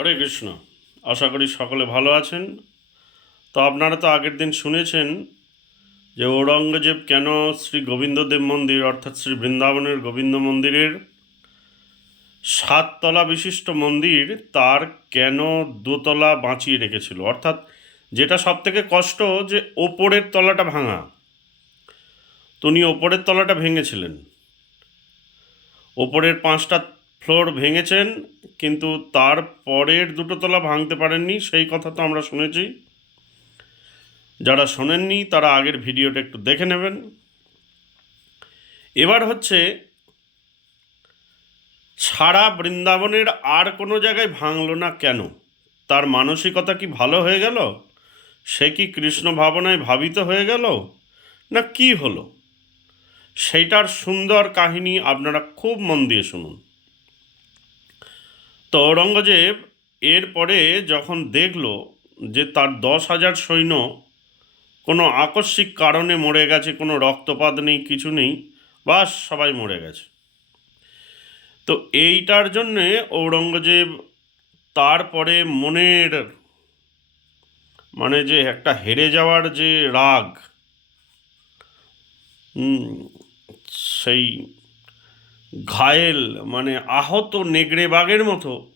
হরে কৃষ্ণ। আশা করি সকলে ভালো আছেন। তো আপনারা তো আগের দিন শুনেছেন যে ঔরঙ্গজেব কেন শ্রী গোবিন্দদেব মন্দির, অর্থাৎ শ্রী বৃন্দাবনের গোবিন্দ মন্দিরের সাততলা বিশিষ্ট মন্দির তার কেন দোতলা বাঁচিয়ে রেখেছিল? অর্থাৎ যেটা সব থেকে কষ্ট যে ওপরের তলাটা ভাঙা। তো উনি ওপরের তলাটা ভেঙেছিলেন। ওপরের পাঁচটা ফ্লোর ভেঙেছেন, কিন্তু তার পরের দুটো তলা ভাঙতে পারেননি, সেই কথা তো আমরা শুনেছি। যারা শোনেননি, তারা আগের ভিডিওটা একটু দেখে নেবেন। এবার হচ্ছে, ছাড়া বৃন্দাবনের আর কোনো জায়গায় ভাঙলো না কেন? তার মানসিকতা কি ভালো হয়ে গেল? সে কি কৃষ্ণ ভাবনায় ভাবিত হয়ে গেল? না কি হলো? সেইটার সুন্দর কাহিনী আপনারা খুব মন দিয়ে শুনুন। তো ঔরঙ্গজেব এরপরে যখন দেখল যে তার দশ হাজার সৈন্য কোনো আকস্মিক কারণে মরে গেছে, কোনো রক্তপাত নেই, কিছু নেই, বাস সবাই মরে গেছে। তো এইটার জন্যে ঔরঙ্গজেব তারপরে মনের মানে যে একটা হেরে যাওয়ার যে রাগ সেই ঘায়েল মানে আহত নেগড়ে বাঘের মতো।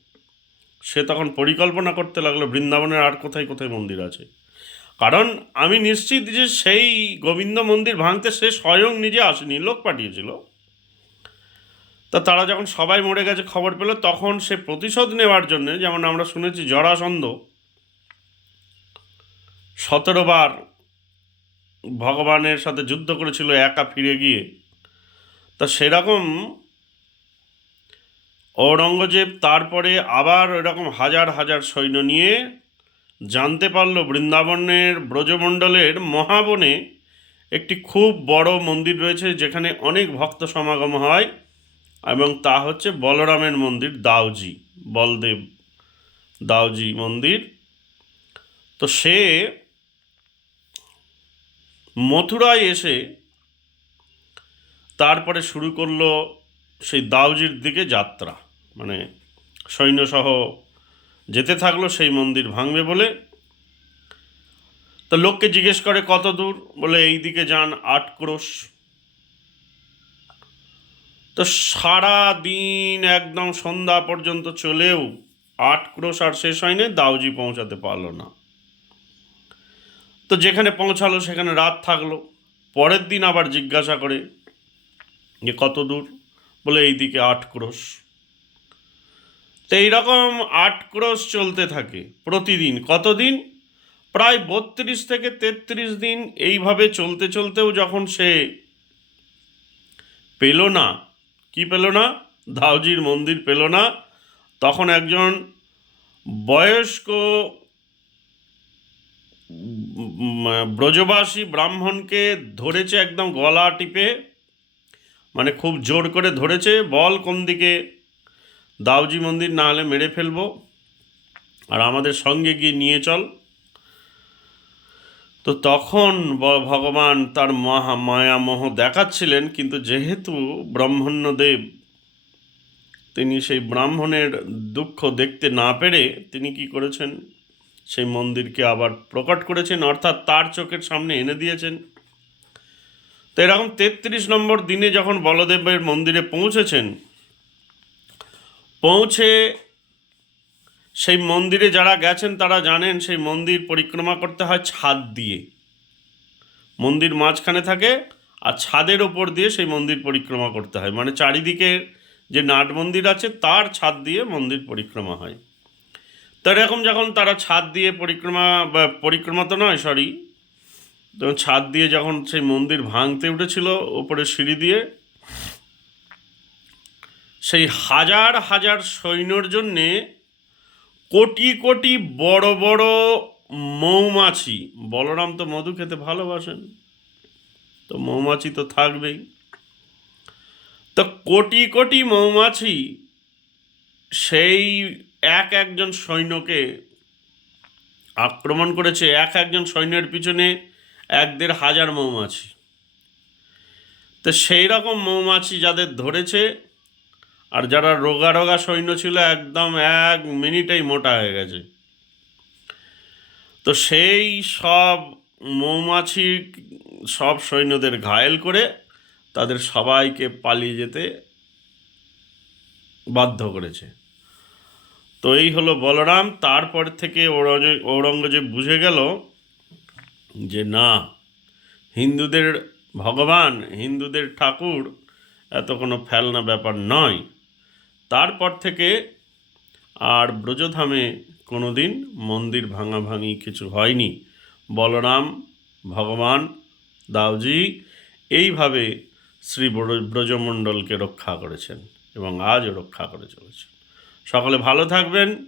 সে তখন পরিকল্পনা করতে লাগল, বৃন্দাবনের আর কোথায় কোথায় মন্দির আছে। কারণ আমি নিশ্চিত যে সেই গোবিন্দ মন্দির ভাঙতে সে স্বয়ং নিজে আসেনি, লোক পাঠিয়েছিল। তা তারা যখন সবাই মরে গেছে খবর পেল, তখন সে প্রতিশোধ নেওয়ার জন্য, যেমন আমরা শুনেছি জরাসন্ধ, সতেরো বার ভগবানের সাথে যুদ্ধ করেছিল, একা ফিরে গিয়ে। তা সেরকম ঔরঙ্গজেব তারপরে আবার এরকম হাজার হাজার সৈন্য নিয়ে জানতে পারল বৃন্দাবনের ব্রজমণ্ডলের মহাবনে একটি খুব বড় মন্দির রয়েছে, যেখানে অনেক ভক্ত সমাগম হয়, এবং তা হচ্ছে বলরামের মন্দির দাউজি বলদেব দাউজি মন্দির। তো সে মথুরায় এসে তারপরে শুরু করল সেই দাউজির দিকে যাত্রা। মানে সৈন্যসহ যেতে থাকল, সেই মন্দির ভাঙবে বলে। তো লোককে জিজ্ঞেস করে, কত দূর? বলে এই দিকে যান আট ক্রোশ। তো সারা দিন একদম সন্ধ্যা পর্যন্ত চলেও আট ক্রোশ আর শেষ হয়নি দাউজি পৌঁছাতে পারল না। তো যেখানে পৌঁছালো, সেখানে রাত থাকল। পরের দিন আবার জিজ্ঞাসা করে যে, কত দূর? বলে, এইদিকে আট ক্রোশ। তো এইরকম আট ক্রোশ চলতে থাকে প্রতিদিন। কতদিন? প্রায় বত্রিশ থেকে তেত্রিশ দিন এইভাবে চলতে চলতেও যখন সে পেল না, কি পেল না? ধাউজির মন্দির পেল না। তখন একজন বয়স্ক ব্রজবাসী ব্রাহ্মণকে ধরেছে একদম গলা টিপে মানে খুব জোর করে ধরেছে, বল কোন দিকে দাউজি মন্দির না হলে মেরে ফেলব। আর আমাদের সঙ্গে গিয়ে নিয়ে চল। তো তখন ভগবান তার মহা মায়ামোহ দেখাচ্ছিলেন, কিন্তু যেহেতু ব্রহ্মণ্যদেব তিনি সেই ব্রাহ্মণের দুঃখ দেখতে না পেরে তিনি কি করেছেন? সেই মন্দিরকে আবার প্রকট করেছেন, অর্থাৎ তার চোখের সামনে এনে দিয়েছেন। তো এরকম তেত্রিশ নম্বর দিনে যখন বলদেবের মন্দিরে পৌঁছেছেন পৌঁছে সেই মন্দিরে যারা গেছেন তারা জানেন সেই মন্দির পরিক্রমা করতে হয় ছাদ দিয়ে। মন্দির মাঝখানে থাকে আর ছাদের ওপর দিয়ে সেই মন্দির পরিক্রমা করতে হয়। মানে চারিদিকে যে নাট মন্দির আছে তার ছাদ দিয়ে মন্দির পরিক্রমা হয়। তো এরকম যখন তারা ছাদ দিয়ে পরিক্রমা বা পরিক্রমা তো নয় সরি তখন ছাদ দিয়ে যখন সেই মন্দির ভাঙতে উঠেছিল, ওপরে সিঁড়ি দিয়ে সেই হাজার হাজার সৈন্যর জন্যে কোটি কোটি বড় বড় মৌমাছি। বলরাম তো মধু খেতে ভালোবাসেন। তো মৌমাছি তো থাকবেই। তো কোটি কোটি মৌমাছি সেই এক একজন সৈন্যকে আক্রমণ করেছে এক একজন সৈন্যের পিছনে এক দেড় হাজার মৌমাছি। তো সেই রকম মৌমাছি যাদের ধরেছে আর যারা রোগা রোগা সৈন্য ছিল, একদম এক মিনিটেই মোটা হয়ে গেছে। তো সেই সব মৌমাছি, সব সৈন্যদের ঘায়েল করে তাদের সবাইকে পালিয়ে যেতে বাধ্য করেছে। তো এই হলো বলরাম। তারপর থেকে ঔরঙ্গে- ঔরঙ্গজেব বুঝে গেল যে না, হিন্দুদের ভগবান, হিন্দুদের ঠাকুর এত কোনো ফেলনা ব্যাপার নয়। তারপর থেকে আর ব্রজধামে কোনো দিন মন্দির ভাঙাভাঙি কিছু হয়নি। বলরাম, ভগবান দাউজি এইভাবে শ্রী ব্র- ব্রজমণ্ডলকে রক্ষা করেছেন এবং আজও রক্ষা করে চলেছেন। সকলে ভালো থাকবেন।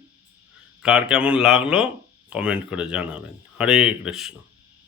কার কেমন লাগল কমেন্ট করে জানাবেন। হরে কৃষ্ণ।